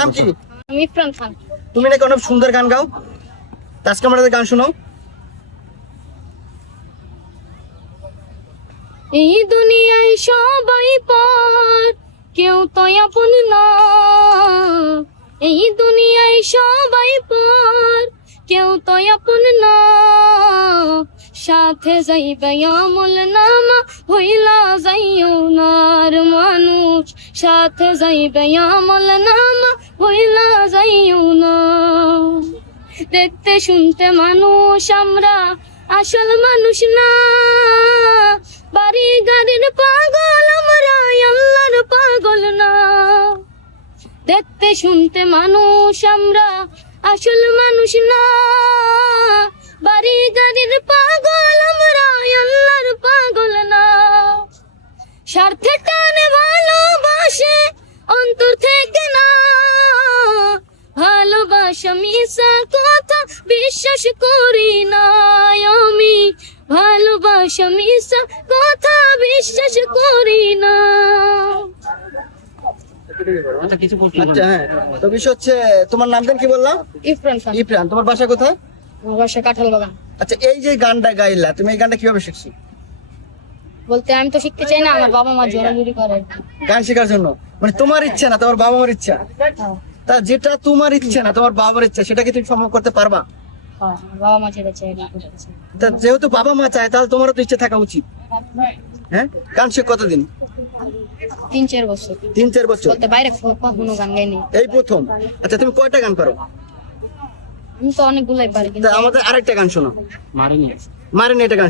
নাম কি? আমি ইফরান খান। তুমি নাকি অনেক সুন্দর গান গাও, তা আজকে আমাদের গান শোনাও। এই দুনিয়ায় সবাই পর, কেউ তো আপন না। এই দুনিয়ায় সবাই পর, কেউ তো আপন না। সাথে যাইবে আমল নামা, হইলা যাইও নার মানুষ। সাথে যাইবে আমল নামা, হইলা যাইও না। দেখতে শুনতে মানুষ আমরা, আসল মানুষ না। বাড়ি গাড়ির পাগল আমরা, আল্লাহর পাগল না। দেখতে শুনতে মানুষ আমরা, আসল মানুষ না। বাড়ি গাড়ির পাগল আমরা, আল্লাহর পাগল না। স্বার্থে টানে ভালোবাসে অন্তর থেকে না। ভালোবাসা মিশা কথা বিশ্বাস করি না আমি। ভালোবাসা মিশা কথা বিশ্বাস করি না। আচ্ছা হ্যাঁ, তো বিষয় হচ্ছে তোমার নাম কি বললাম? ইফরান খান। ইফরান। তোমার বাসা কোথায়? আমার বাসা কাঁঠাল বাগান। আচ্ছা, এই যে গানটা গাইলা, তুমি এই গানটা কিভাবে শিখছো? বলতে আমি তো শিখতে চাই না, আমার বাবা মা জোরাজুরি করে। গান শেখার জন্য মানে তোমার ইচ্ছা না, তোমার বাবা মার ইচ্ছা। তা যেটা তোমার ইচ্ছা না, তোমার বাবা মার ইচ্ছা, সেটা কি তুমি সম্ভব করতে পারবা? আমার বাবা মা যেটা চাই না। তা যেহেতু বাবা মা চায়, তাহলে তোমারও তো ইচ্ছা থাকা উচিত। হ্যাঁ, গান শেখ কতদিন? 3-4 বছর। 3-4 বছর। বলতে বাইরে কখনো গান গাইনি। এই প্রথম? আচ্ছা, তুমি কয়টা গান পারো? আমি তো অনেকগুলাই পারি, তা কিন্তু আমাদের আরেকটা গান শোনো। মারিনি এটা গান।